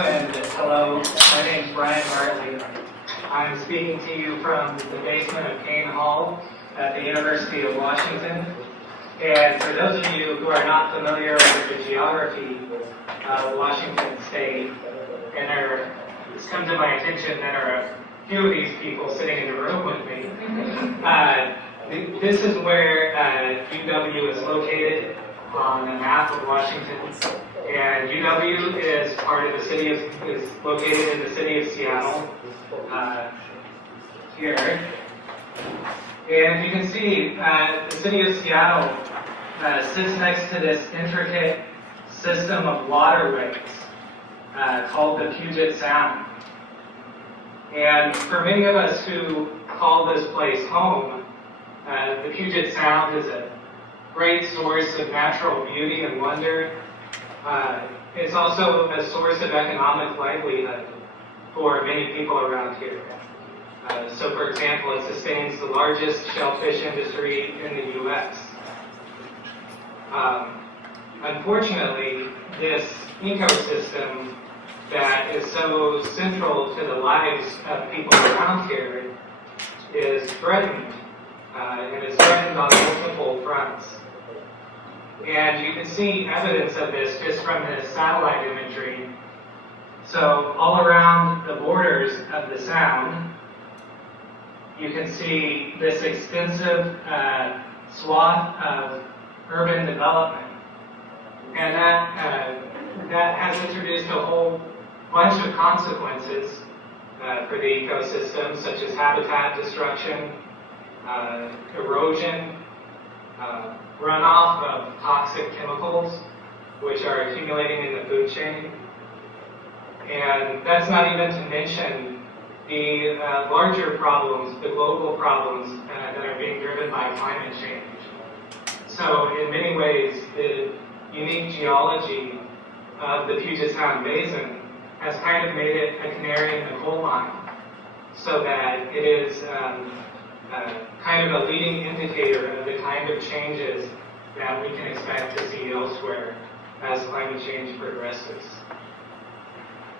and hello. My name is Bryan Bartley. I'm speaking to you from the basement of Kane Hall at the University of Washington. And for those of you who are not familiar with the geography of Washington State, and it's come to my attention that there are a few of these people sitting in the room with me. This is where UW is located on the map of Washington. And UW is located in the city of Seattle, here. And you can see the city of Seattle sits next to this intricate system of waterways called the Puget Sound. And for many of us who call this place home, the Puget Sound is a great source of natural beauty and wonder. It's also a source of economic livelihood for many people around here. So, for example, it sustains the largest shellfish industry in the U.S. Unfortunately, this ecosystem that is so central to the lives of people around here is threatened, and is threatened on multiple fronts. And you can see evidence of this just from the satellite imagery. So all around the borders of the sound, you can see this extensive swath of urban development. And that has introduced a whole bunch of consequences for the ecosystem, such as habitat destruction, erosion, runoff of toxic chemicals, which are accumulating in the food chain. And that's not even to mention the larger problems, the global problems that are being driven by climate change. So in many ways, the unique geology of the Puget Sound Basin has kind of made it a canary in the coal mine, so that it is kind of a leading indicator of the kind of changes that we can expect to see elsewhere as climate change progresses.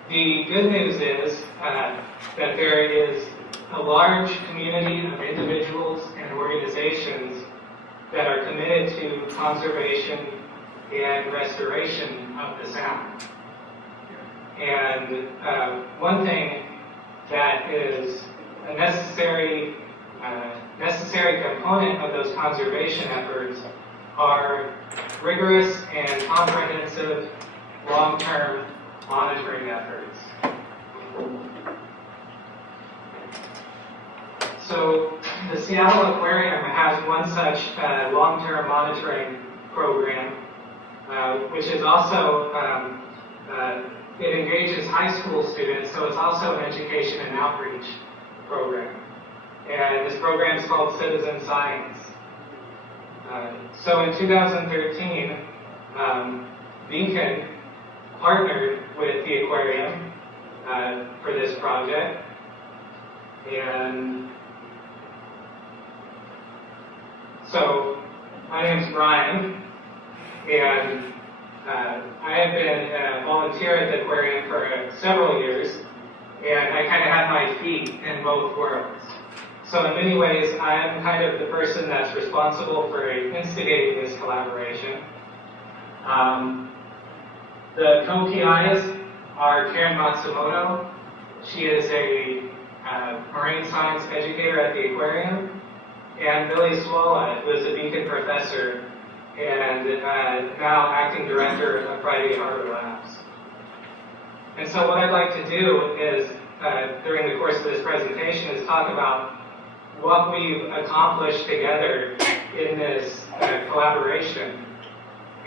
The good news is that there is a large community of individuals and organizations that are committed to conservation and restoration of the sound. And one thing that is a necessary component of those conservation efforts are rigorous and comprehensive long-term monitoring efforts. So the Seattle Aquarium has one such long-term monitoring program, which is also, it engages high school students, so it's also an education and outreach program. And this program is called Citizen Science. So in 2013, Beacon partnered with the aquarium for this project. And so my name's Bryan, and I have been a volunteer at the aquarium for several years, and I kind of have my feet in both worlds. So in many ways, I am kind of the person that's responsible for instigating this collaboration. The co-PIs are Karen Matsumoto. She is a marine science educator at the aquarium, and Billy Swala, who is a Beacon professor and now acting director of Friday Harbor Labs. And so what I'd like to do is, during the course of this presentation, is talk about what we've accomplished together in this collaboration,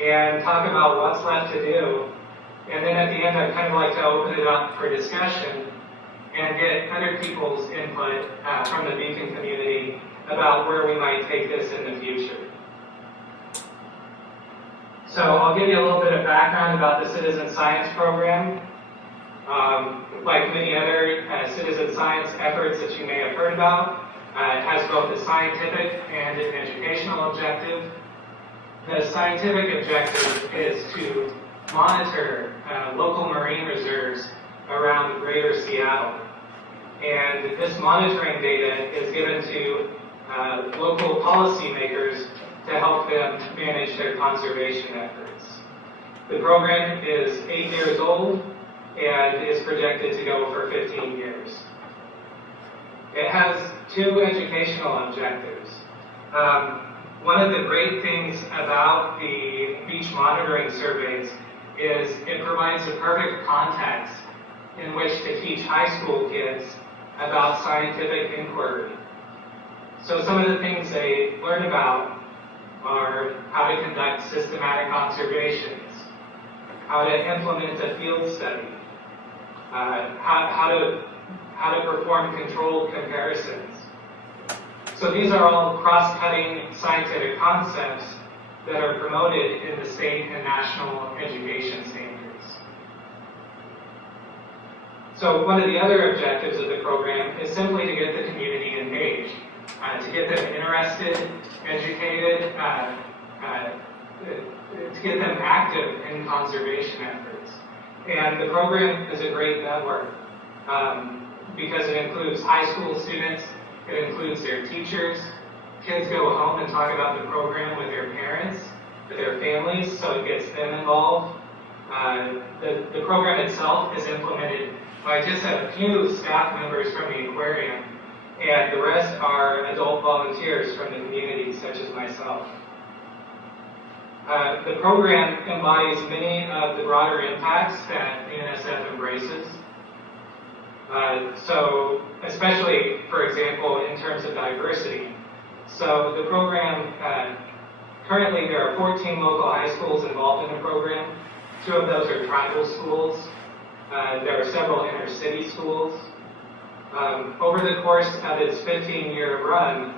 and talk about what's left to do. And then at the end, I'd kind of like to open it up for discussion and get other people's input from the Beacon community about where we might take this in the future. So I'll give you a little bit of background about the Citizen Science program. Like many other citizen science efforts that you may have heard about, it has both a scientific and an educational objective. The scientific objective is to monitor local marine reserves around Greater Seattle. And this monitoring data is given to local policymakers to help them manage their conservation efforts. The program is 8 years old and is projected to go for 15 years. It has 2 educational objectives. One of the great things about the beach monitoring surveys is it provides the perfect context in which to teach high school kids about scientific inquiry. So some of the things they learn about are how to conduct systematic observations, how to implement a field study, how to perform controlled comparisons. So these are all cross-cutting scientific concepts that are promoted in the state and national education standards. So one of the other objectives of the program is simply to get the community engaged, to get them interested, educated, to get them active in conservation efforts. And the program is a great network because it includes high school students, it includes their teachers. Kids go home and talk about the program with their parents, with their families, so it gets them involved. The program itself is implemented by just a few staff members from the aquarium, and the rest are adult volunteers from the community, such as myself. The program embodies many of the broader impacts that UNSF embraces. So, especially, for example, in terms of diversity. So the program, currently there are 14 local high schools involved in the program. 2 of those are tribal schools. There are several inner city schools. Over the course of its 15-year run,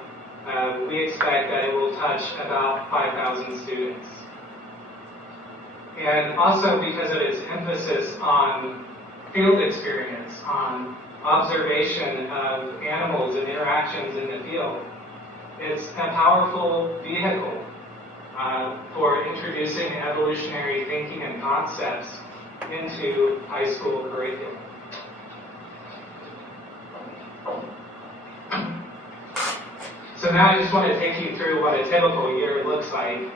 we expect that it will touch about 5,000 students. And also because of its emphasis on field experience, on observation of animals and interactions in the field, it's a powerful vehicle for introducing evolutionary thinking and concepts into high school curriculum. So now I just want to take you through what a typical year looks like.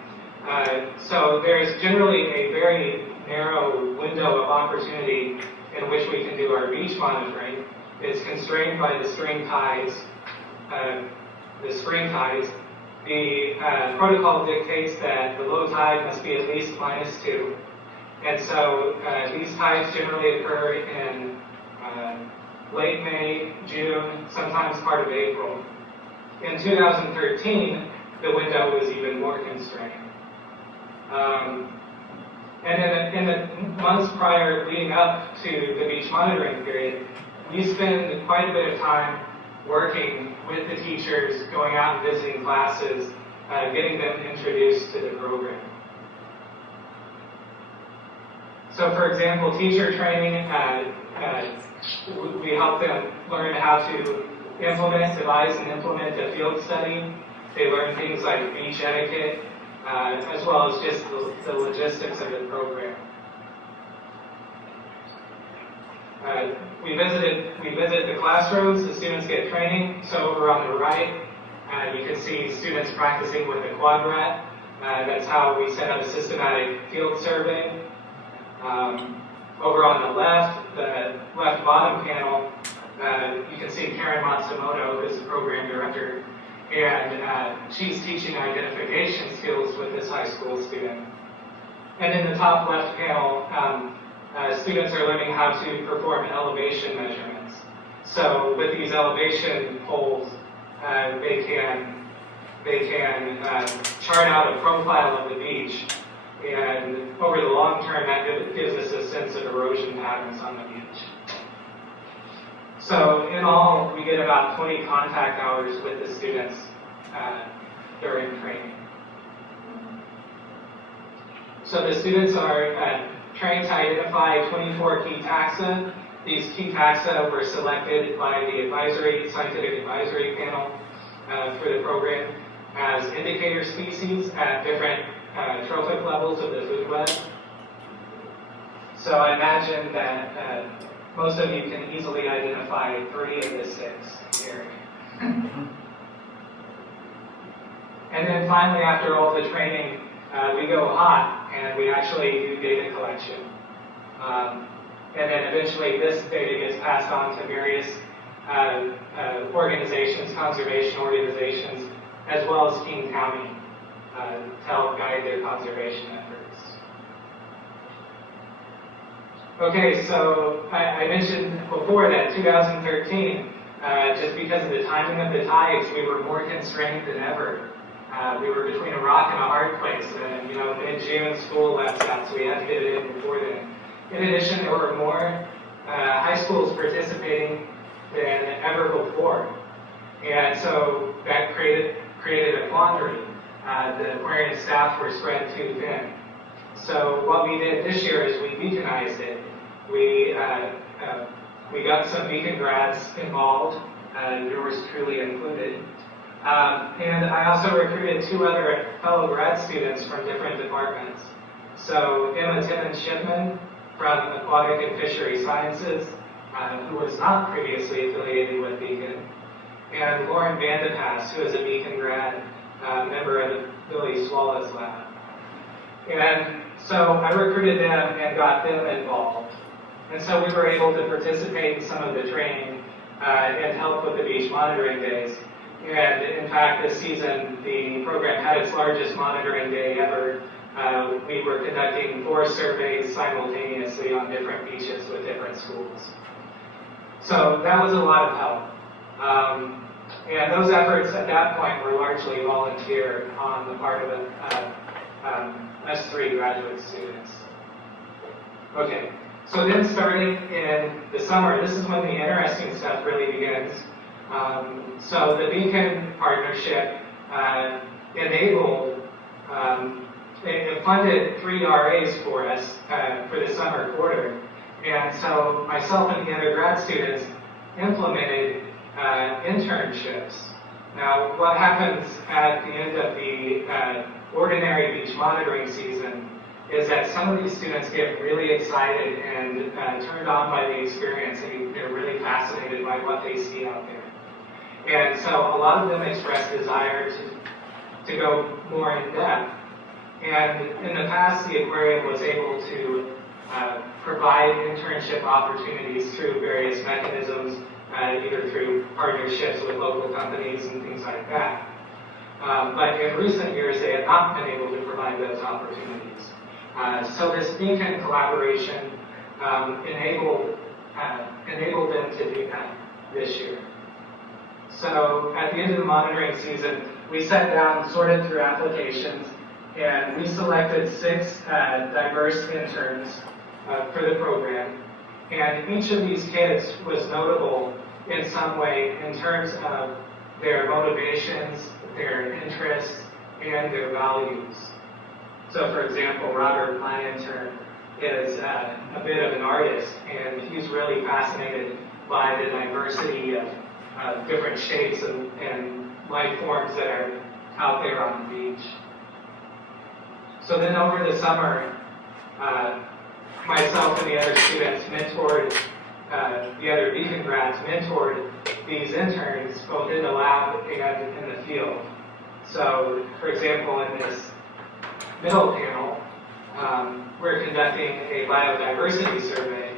So there's generally a very narrow window of opportunity in which we can do our beach monitoring. It's constrained by the spring tides. The protocol dictates that the low tide must be at least -2. And so these tides generally occur in late May, June, sometimes part of April. In 2013, the window was even more constrained. And in the months prior leading up to the beach monitoring period, we spend quite a bit of time working with the teachers, going out and visiting classes, getting them introduced to the program. So for example, teacher training, we help them learn how to devise and implement a field study. They learn things like beach etiquette, as well as just the logistics of the program. We visit the classrooms, the students get training. So over on the right, you can see students practicing with a quad rat. That's how we set up a systematic field survey. Over on the left bottom panel, you can see Karen Matsumoto, who's the program director, and she's teaching identification skills with this high school student. And in the top left panel, students are learning how to perform elevation measurements. So with these elevation poles, they can chart out a profile of the beach, and over the long term, that gives us a sense of erosion patterns on the beach. So in all, we get about 20 contact hours with the students during training. So the students are trained to identify 24 key taxa. These key taxa were selected by the scientific advisory panel for the program as indicator species at different trophic levels of the food web. So I imagine that most of you can easily identify 3 of the 6 here. And then finally, after all the training, we go hot and we actually do data collection. And then eventually this data gets passed on to various organizations, conservation organizations, as well as King County to help guide their conservation efforts. Okay, so I mentioned before that 2013, just because of the timing of the tides, we were more constrained than ever. We were between a rock and a hard place, and mid-June school lets out, so we had to get it in before then. In addition, there were more high schools participating than ever before, and so that created a quandary. The aquarium staff were spread too thin. So what we did this year is we beaconized it. We got some beacon grads involved, yours truly included. And I also recruited 2 other fellow grad students from different departments. So Emma Timmons-Shipman from Aquatic and Fishery Sciences, who was not previously affiliated with Beacon, and Lauren Vandepass, who is a Beacon grad, member of Billy Swallow's lab. And so I recruited them and got them involved. And so we were able to participate in some of the training and help with the beach monitoring days. And in fact, this season, the program had its largest monitoring day ever. We were conducting 4 surveys simultaneously on different beaches with different schools. So that was a lot of help. And those efforts at that point were largely volunteer on the part of us 3 graduate students. Okay, so then starting in the summer, this is when the interesting stuff really begins. So the Beacon partnership enabled, it funded 3 RAs for us for the summer quarter. And so myself and the other grad students implemented internships. Now, what happens at the end of the ordinary beach monitoring season is that some of these students get really excited and turned on by the experience, and they're really fascinated by what they see out there. And so a lot of them express desire to go more in depth. And in the past, the aquarium was able to provide internship opportunities through various mechanisms, either through partnerships with local companies and things like that. But in recent years, they have not been able to provide those opportunities. So this Beacon collaboration enabled them to do that this year. So at the end of the monitoring season, we sat down, sorted through applications, and we selected 6 diverse interns for the program. And each of these kids was notable in some way in terms of their motivations, their interests, and their values. So for example, Robert, my intern, is a bit of an artist, and he's really fascinated by the diversity of different shapes and life forms that are out there on the beach. So then over the summer, myself and the other students mentored, the other Beacon grads mentored these interns both in the lab and in the field. So, for example, in this middle panel, we're conducting a biodiversity survey.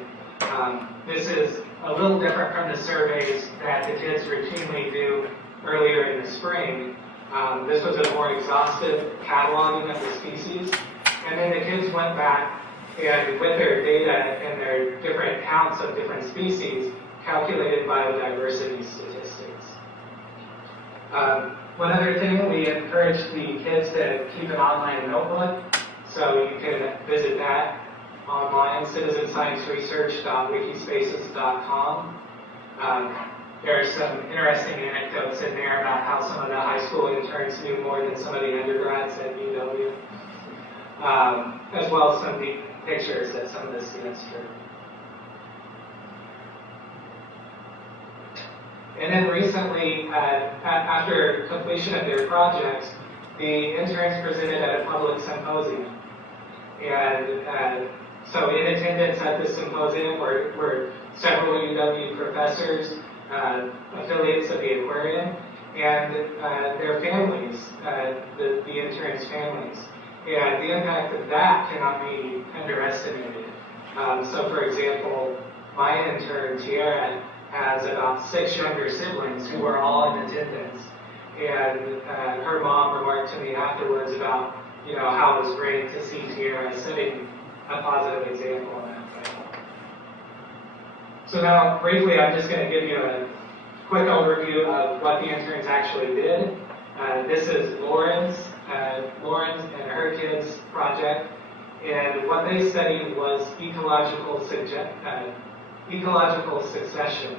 This is a little different from the surveys that the kids routinely do earlier in the spring. This was a more exhaustive cataloging of the species, and then the kids went back and with their data and their different counts of different species, calculated biodiversity statistics. One other thing, we encourage the kids to keep an online notebook, so you can visit that online, citizenscienceresearch.wikispaces.com. There are some interesting anecdotes in there about how some of the high school interns knew more than some of the undergrads at UW, as well as some neat pictures that some of the students drew. And then recently, after completion of their projects, the interns presented at a public symposium. And So in attendance at this symposium were several UW professors, affiliates of the Aquarium, and their families, the interns' families. And the impact of that cannot be underestimated. So for example, my intern, Tiara, has about 6 younger siblings who were all in attendance. And her mom remarked to me afterwards about, how it was great to see Tiara setting a positive example in that way. So now, briefly, I'm just going to give you a quick overview of what the interns actually did. This is Lauren's and her kids' project, and what they studied was ecological succession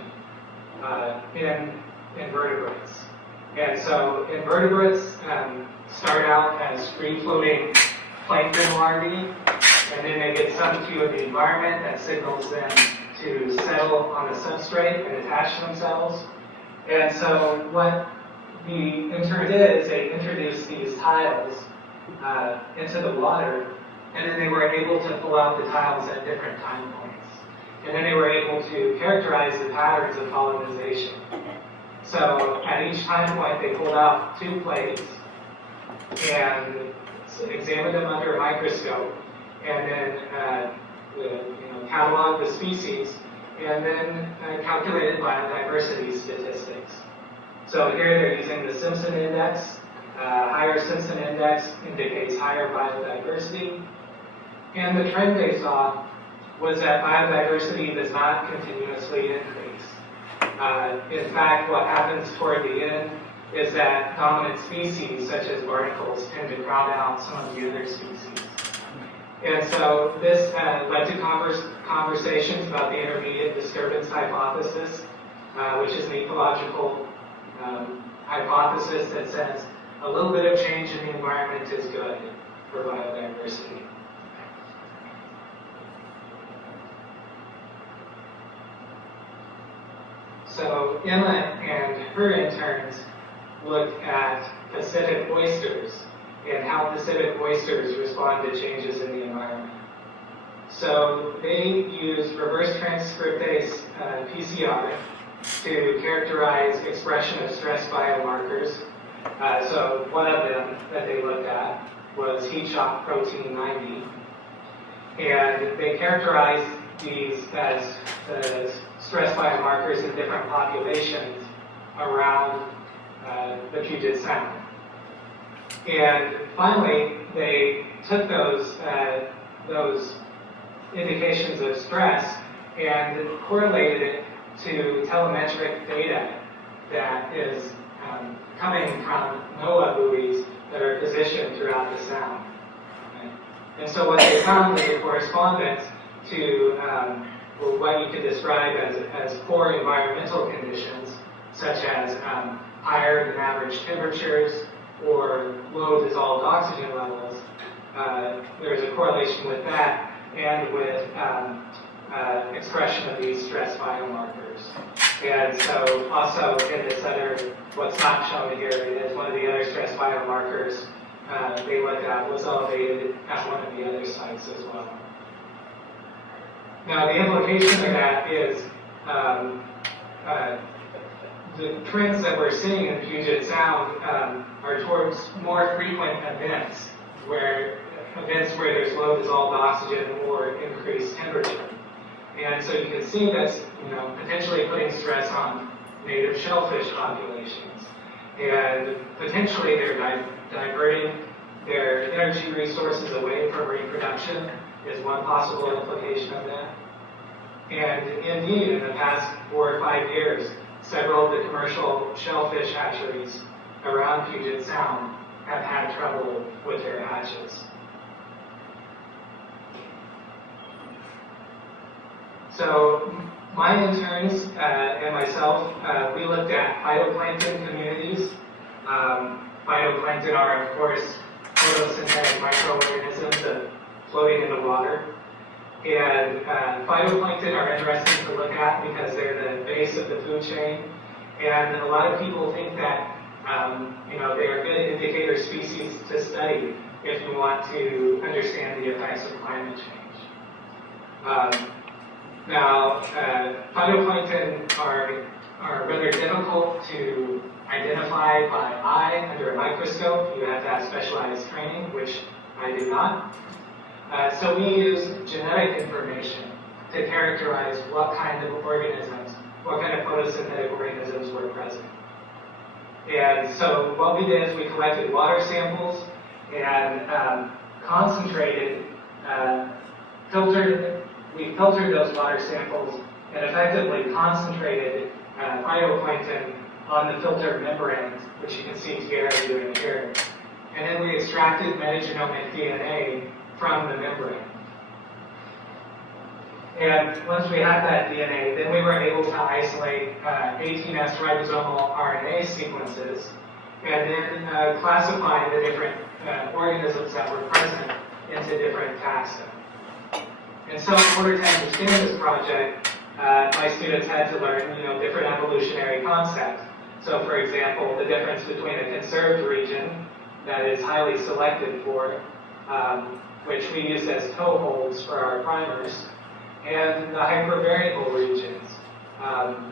in invertebrates. And so invertebrates start out as free-floating plankton larvae, and then they get some cue of the environment that signals them to settle on a substrate and attach themselves. And so what the intern did is they introduced these tiles into the water, and then they were able to pull out the tiles at different time points. And then they were able to characterize the patterns of colonization. So at each time point, they pulled out 2 plates and examined them under a microscope, and then cataloged the species, and then calculated biodiversity statistics. So here they're using the Simpson Index. Higher Simpson Index indicates higher biodiversity. And the trend they saw was that biodiversity does not continuously increase. In fact, what happens toward the end is that dominant species, such as barnacles, tend to crowd out some of the other species. And so this led to conversations about the intermediate disturbance hypothesis, which is an ecological hypothesis that says a little bit of change in the environment is good for biodiversity. So Emma and her interns looked at Pacific oysters and how Pacific oysters respond to changes in the environment. So they used reverse transcriptase PCR to characterize expression of stress biomarkers. So one of them that they looked at was heat shock protein 90. And they characterized these as stress biomarkers in different populations around the Puget Sound. And finally, they took those indications of stress and correlated it to telemetric data that is coming from NOAA buoys that are positioned throughout the Sound. Right? And so what they found was a correspondence to what you could describe as poor environmental conditions, such as higher than average temperatures or low dissolved oxygen levels. There's a correlation with that and with expression of these stress biomarkers. And so also in this other, what's not shown here is one of the other stress biomarkers they looked at was elevated at one of the other sites as well. Now the implication of that is the trends that we're seeing in Puget Sound are towards more frequent events where there's low dissolved oxygen or increased temperature. And so you can see that's potentially putting stress on native shellfish populations. And potentially they're diverting their energy resources away from reproduction is one possible implication of that. And indeed, in the past 4 or 5 years, several of the commercial shellfish hatcheries around Puget Sound have had trouble with their hatches. So my interns and myself, we looked at phytoplankton communities. Phytoplankton are, of course, photosynthetic microorganisms floating in the water. And phytoplankton are interesting to look at because they're the base of the food chain. And a lot of people think that they are good indicator species to study if you want to understand the effects of climate change. Now, phytoplankton are rather difficult to identify by eye under a microscope. You have to have specialized training, which I do not. So we use genetic information to characterize what kind of organisms, what kind of photosynthetic organisms were present. And so what we did is we collected water samples and concentrated, we filtered those water samples and effectively concentrated phytoplankton on the filter membranes, which you can see Tierra doing here. And then we extracted metagenomic DNA from the membrane. And once we had that DNA, then we were able to isolate 18S ribosomal RNA sequences and then classify the different organisms that were present into different taxa. And so in order to understand this project, my students had to learn, different evolutionary concepts. So for example, the difference between a conserved region that is highly selected for, which we use as toeholds for our primers, and the hypervariable regions,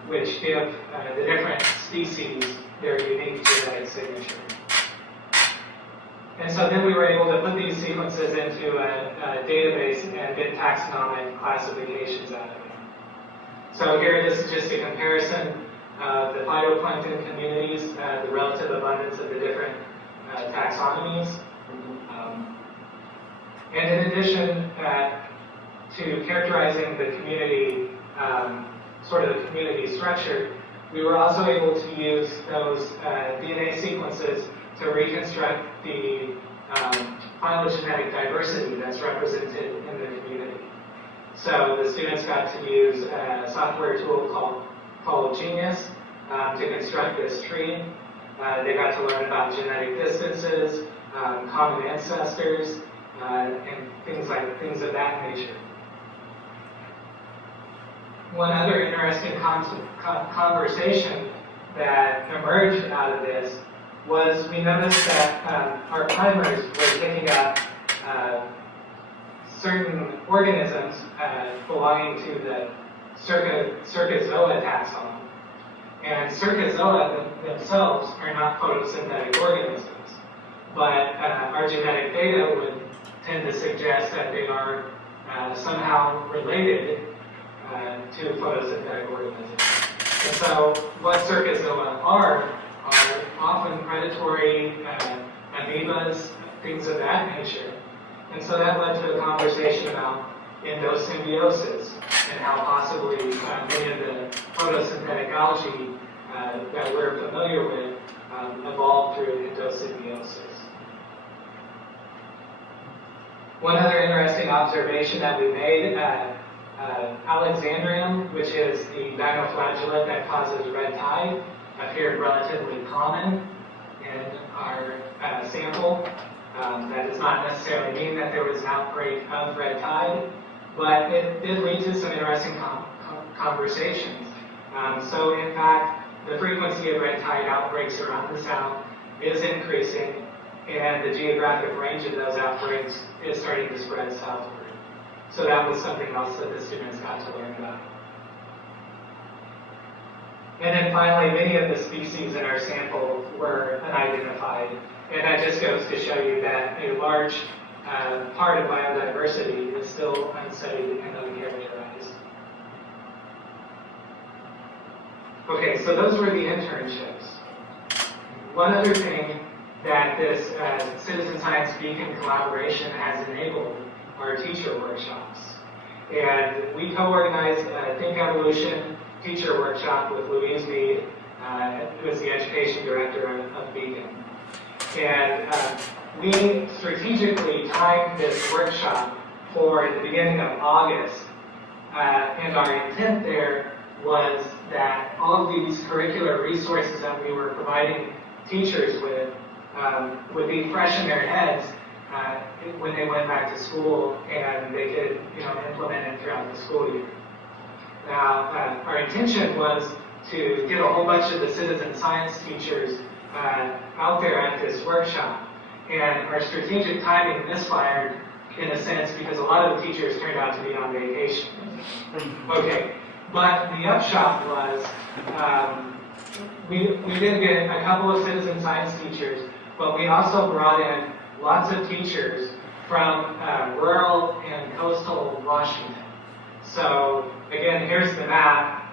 which give the different species their unique genetic signature. And so then we were able to put these sequences into a database and get taxonomic classifications out of them. So here, this is just a comparison of the phytoplankton communities, the relative abundance of the different taxonomies. And in addition to characterizing the community, sort of the community structure, we were also able to use those DNA sequences to reconstruct the phylogenetic diversity that's represented in the community. So the students got to use a software tool called Genius to construct this tree. They got to learn about genetic distances, common ancestors, and things of that nature. One other interesting conversation that emerged out of this was we noticed that our primers were picking up certain organisms belonging to the Cercozoa taxon. And Cercozoa themselves are not photosynthetic organisms, but our genetic data would tend to suggest that they are somehow related to photosynthetic organisms. And so what Cercozoa are often predatory amoebas, things of that nature. And so that led to a conversation about endosymbiosis and how possibly many of the photosynthetic algae that we're familiar with evolved through endosymbiosis. One other interesting observation that we made, Alexandrium, which is the dinoflagellate that causes red tide, appeared relatively common in our sample. That does not necessarily mean that there was an outbreak of red tide, but it did lead to some interesting conversations. So in fact, the frequency of red tide outbreaks around the South is increasing, and the geographic range of those outbreaks is starting to spread southward. So that was something else that the students got to learn about. And then finally, many of the species in our sample were unidentified. And that just goes to show you that a large part of biodiversity is still unstudied and uncharacterized. Okay, so those were the internships. One other thing that this Citizen Science Beacon collaboration has enabled are teacher workshops. And we co-organized a Think Evolution teacher workshop with Louise Mead, who is the education director of Beacon. And we strategically timed this workshop for the beginning of August. And our intent there was that all of these curricular resources that we were providing teachers with would be fresh in their heads when they went back to school, and they could implement it throughout the school year. Now, our intention was to get a whole bunch of the citizen science teachers out there at this workshop, and our strategic timing misfired in a sense, because a lot of the teachers turned out to be on vacation. Okay, but the upshot was we did get a couple of citizen science teachers, but we also brought in lots of teachers from rural and coastal Washington. So again, here's the map.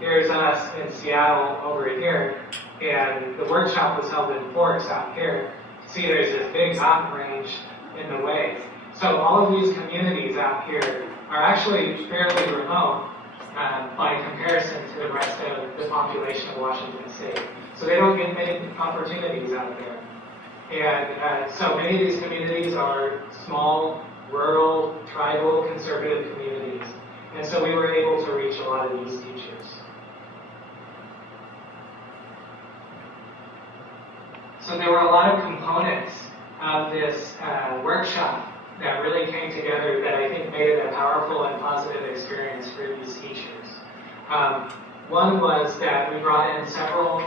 Here's us in Seattle over here, and the workshop was held in Forks out here. See, there's this big mountain range in the way. So all of these communities out here are actually fairly remote by comparison to the rest of the population of Washington State. So they don't get many opportunities out there. And so many of these communities are small, rural, tribal, conservative communities. And so we were able to reach a lot of these teachers. So there were a lot of components of this workshop that really came together that I think made it a powerful and positive experience for these teachers. One was that we brought in several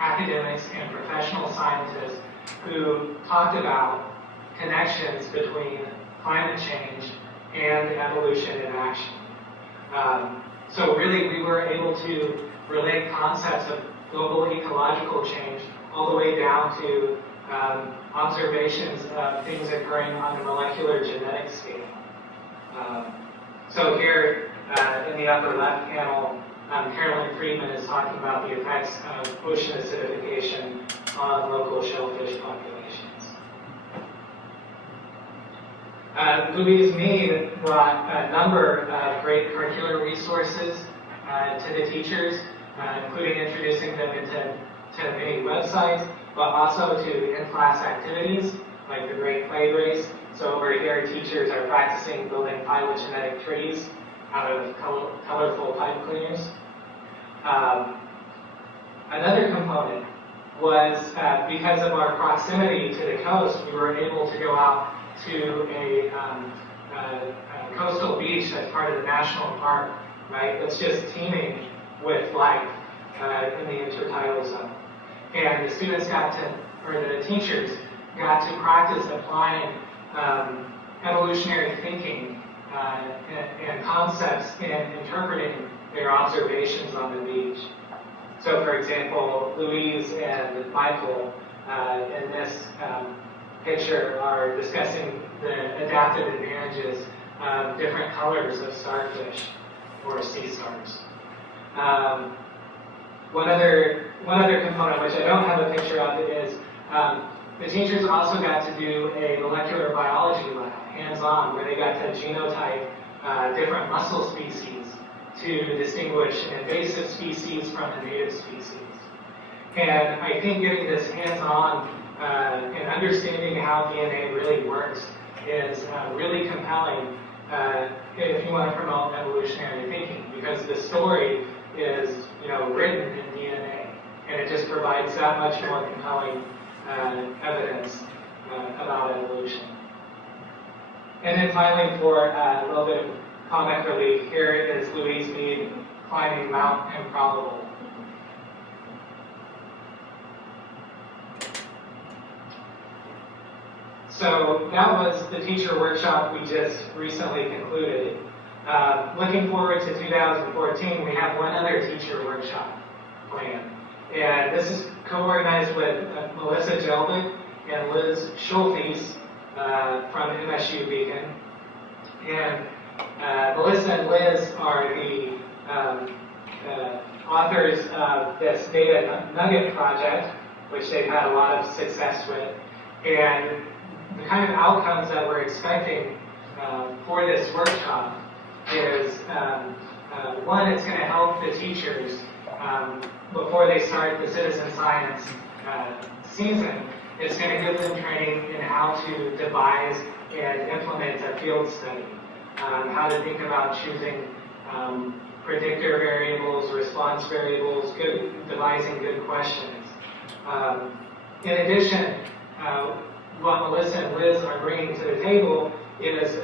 academics and professional scientists who talked about connections between climate change and evolution in action. So really we were able to relate concepts of global ecological change all the way down to observations of things occurring on a molecular genetic scale. So here in the upper left panel, Carolyn Friedman is talking about the effects of ocean acidification on local shellfish populations. Louise Mead brought a number of great curricular resources to the teachers, including introducing them to many websites, but also to in-class activities like the Great Clay Race. So over here, teachers are practicing building phylogenetic trees out of colorful pipe cleaners. Another component was because of our proximity to the coast, we were able to go out to a coastal beach that's part of the national park, right? That's just teeming with life in the intertidal zone. And the students the teachers got to practice applying evolutionary thinking and concepts in interpreting their observations on the beach. So for example, Louise and Michael in this picture are discussing the adaptive advantages of different colors of starfish or sea stars. One other component, which I don't have a picture of, is the teachers also got to do a molecular biology lab, hands-on, where they got to genotype different mussel species to distinguish an invasive species from a native species. And I think getting this hands-on and understanding how DNA really works is really compelling if you want to promote evolutionary thinking, because the story is written in DNA, and it just provides that much more compelling evidence about evolution. And then finally, for a little bit of comic relief, here is Louise Mead climbing Mount Improbable. So that was the teacher workshop we just recently concluded. Looking forward to 2014, we have one other teacher workshop planned. And this is co-organized with Melissa Jeldick and Liz Schultes from MSU Beacon. And Melissa and Liz are the authors of this Data Nugget project, which they've had a lot of success with. And the kind of outcomes that we're expecting for this workshop is, one, it's going to help the teachers before they start the citizen science season. It's going to give them training in how to devise and implement a field study, how to think about choosing predictor variables, response variables, devising good questions. In addition, what Melissa and Liz are bringing to the table is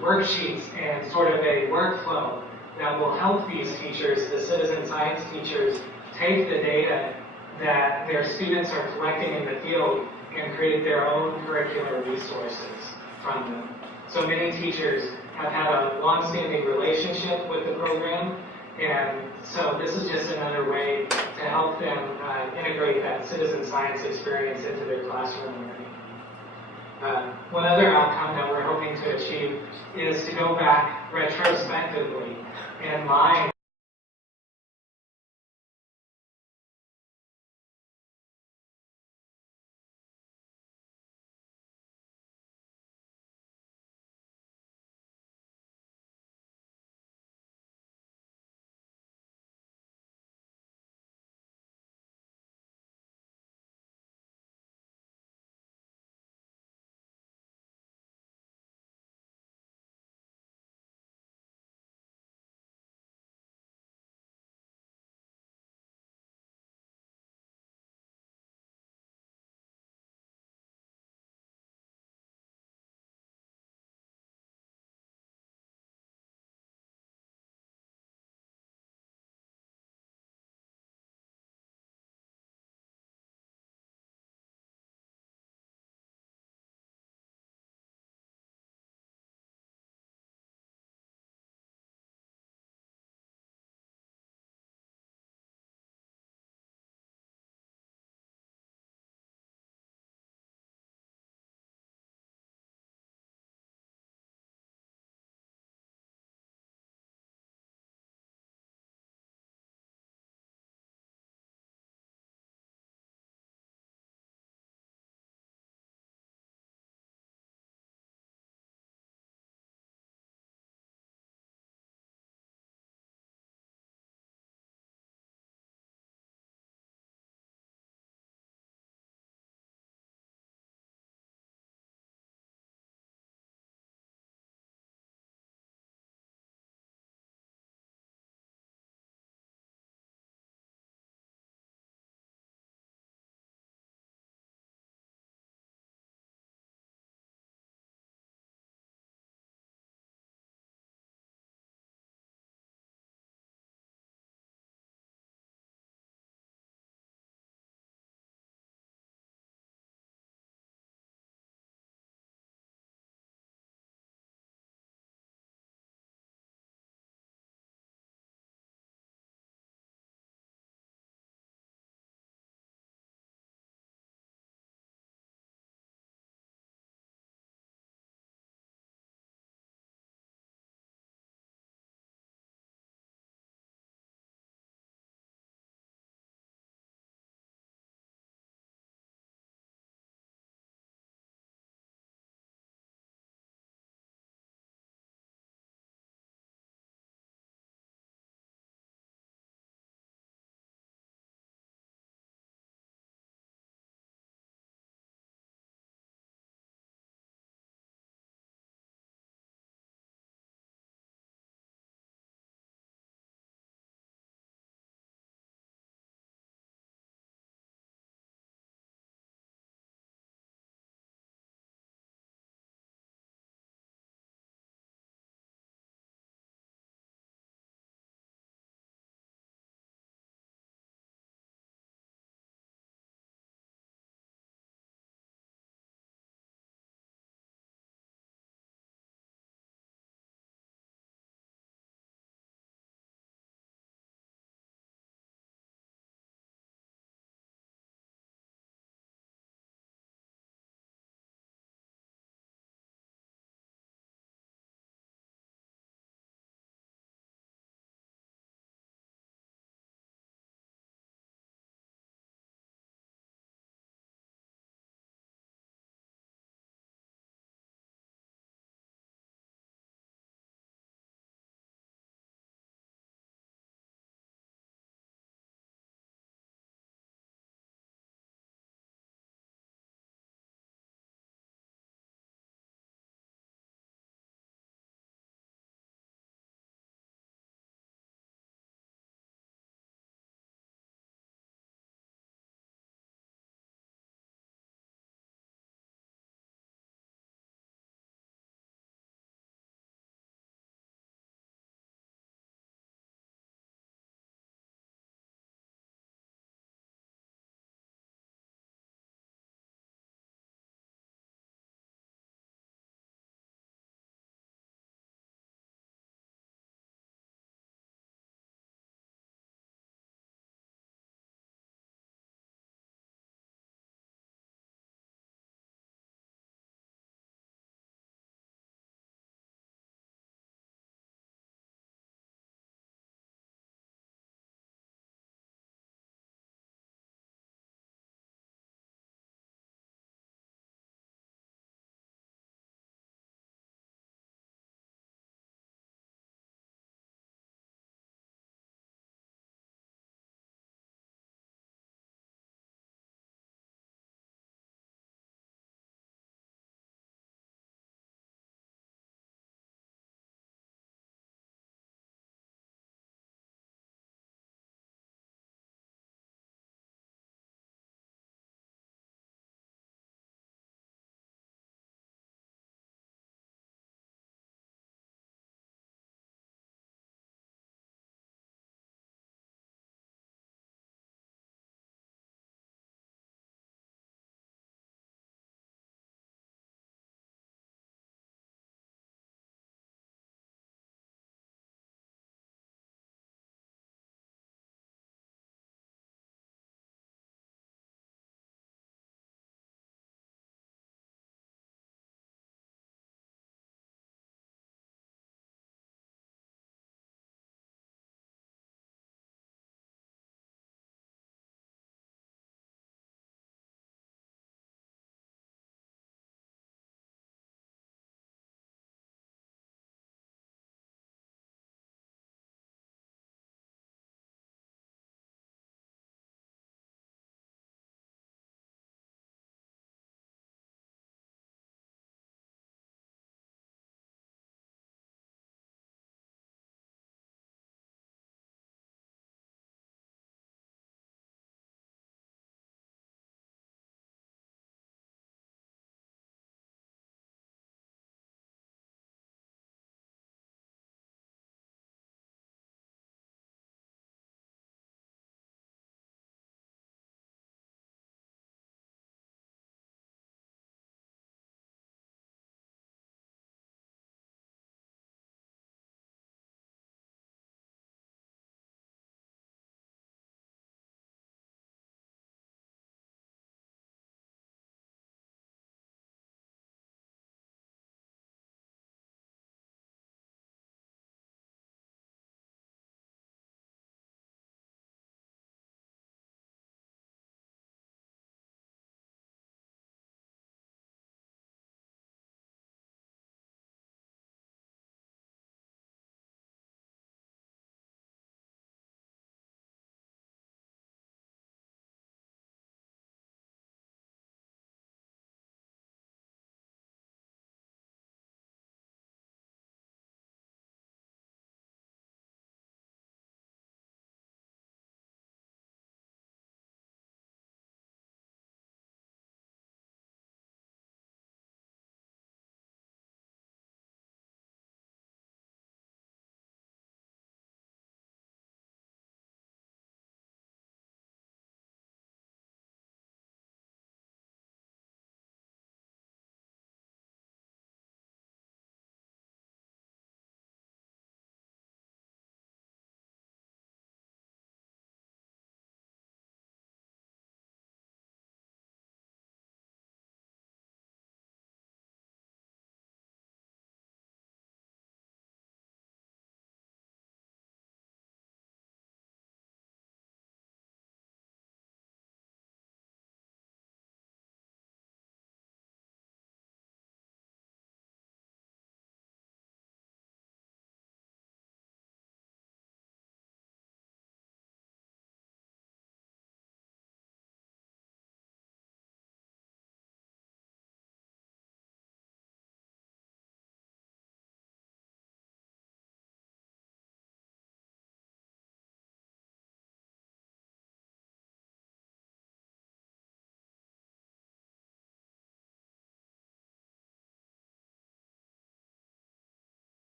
worksheets and sort of a workflow that will help these teachers, the citizen science teachers, take the data that their students are collecting in the field and create their own curricular resources from them. So many teachers have had a long-standing relationship with the program, and so this is just another way to help them integrate that citizen science experience into their classroom learning. One other outcome that we're hoping to achieve is to go back retrospectively and mine